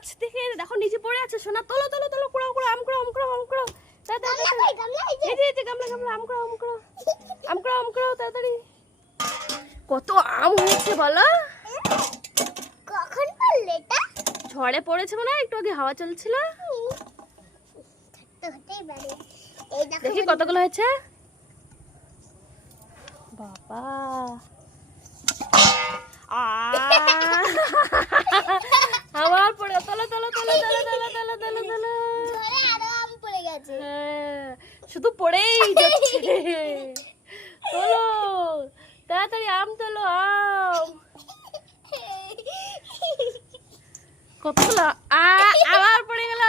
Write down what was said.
গাছ থেকে দেখো নিচে পড়ে আছে সোনা, তোলো তোলো তোলো, কুড়াও কুড়াও, আম কুড়াও, আম কুড়াও, আম কুড়াও, তাড়াতাড়ি এই যে গামলা গামলা, আম কুড়াও, আম কুড়াও, আম কুড়াও, আম কুড়াও, তাড়াতাড়ি। কত আম হয়েছে বলো? কখন পড়লে এটা? ঝড়ে পড়েছে মনে হয়, একটু আগে হাওয়া চলছিল। তো হতেই পারে। এই দেখো দেখি কতগুলো হয়েছে। বাবা আমার পড়ে, তোলো তোলো তোলো তোলো তোলো তোলো তোলো তোলো। ঝড়ে আরো আম পড়ে গেছে। হ্যাঁ, শুধু পড়েই যাচ্ছে। তোলো তাড়াতাড়ি, আম তোলো, আম। কতগুলো আবার পড়ে গেল।